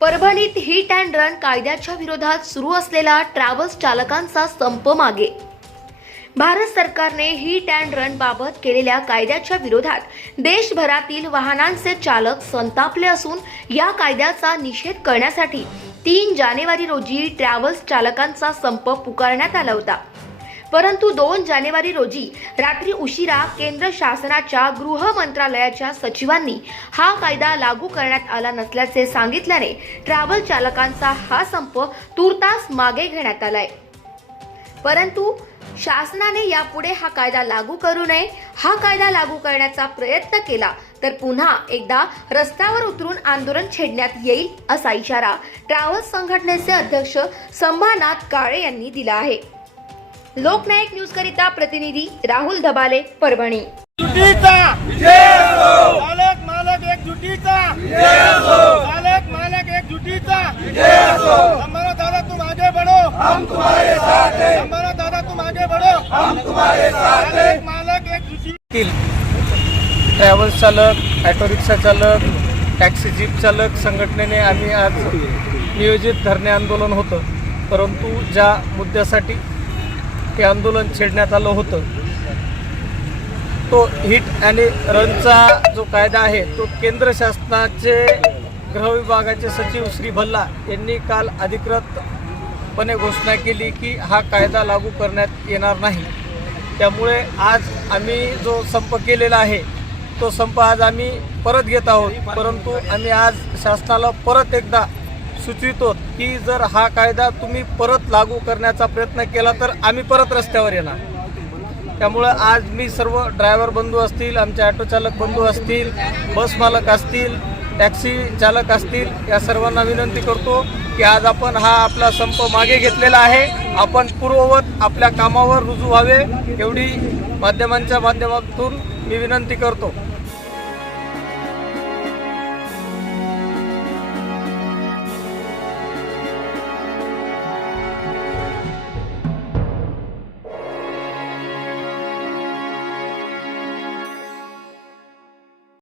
परभणीत hit and run कायद्याच्या विरोधात सुरू असलेला ट्रॅव्हल्स चालकांचा संप मागे. भारत सरकारने हिट अँड रन बाबत केलेल्या कायद्याच्या विरोधात देशभरातील वाहनांचे चालक संतापले असून या कायद्याचा निषेध करण्यासाठी तीन जानेवारी रोजी ट्रॅव्हल्स चालकांचा संप पुकारण्यात आला होता. परंतु दोन जानेवारी रोजी रात्री उशिरा केंद्र शासनाच्या गृह मंत्रालयाच्या सचिवांनी हा कायदा लागू करण्यात आला नसल्याचे सांगितल्याने ट्रॅव्हल चालकांचा हा संप तूर्तास मागे घेण्यात आलाय. परंतु शासनाने यापुढे हा कायदा लागू करू नये हा कायदा लागू करण्याचा प्रयत्न केला तर पुन्हा एकदा रस्त्यावर उतरून आंदोलन छेडण्यात येईल असा इशारा ट्रॅव्हल्स संघटनेचे अध्यक्ष संभानाथ काळे यांनी दिला आहे. लोकनायक न्यूज करिता प्रतिनिधी राहुल धबाले परभणी. जुटीचा! मालक मालक एक जुटीचा! मालक मालक एक जुटीचा! हमारा दादा तुम आगे बढ़ो! हम तुम्हारे साथ हैं हमारा दादा तुम आगे बढ़ो! हम तुम्हारे साथ हैं मालक एक जुटी ट्रॅव्हल्स चालक ॲटो रिक्षा चालक टॅक्सी जीप चालक संघटनेने आम्ही आज नियोजित धरणे आंदोलन होतं. परंतु ज्या मुद्द्यासाठी हे आंदोलन छेडण्यात आलं होतं. तो हिट आणि रनचा जो कायदा आहे तो केंद्र शासनाचे गृहविभागाचे सचिव श्री भल्ला यांनी काल अधिकृतपणे घोषणा केली की हा कायदा लागू करण्यात येणार नाही. त्यामुळे आज आम्ही जो संप केलेला आहे तो संप आज आम्ही परत घेत आहोत. परंतु आम्ही आज शासनाला परत एकदा सुचवितो की जर हा कायदा तुम्ही परत लागू करण्याचा प्रयत्न केला तर आम्ही परत रस्त्यावर येणार. त्यामुळं आज मी सर्व ड्रायव्हर बंधू असतील आमचे ऑटो चालक बंधू असतील बस मालक असतील टॅक्सी चालक असतील या सर्वांना विनंती करतो की आज आपण हा आपला संप मागे घेतलेला आहे. आपण पूर्ववत आपल्या कामावर रुजू व्हावे एवढी माध्यमांच्या माध्यमातून मी विनंती करतो.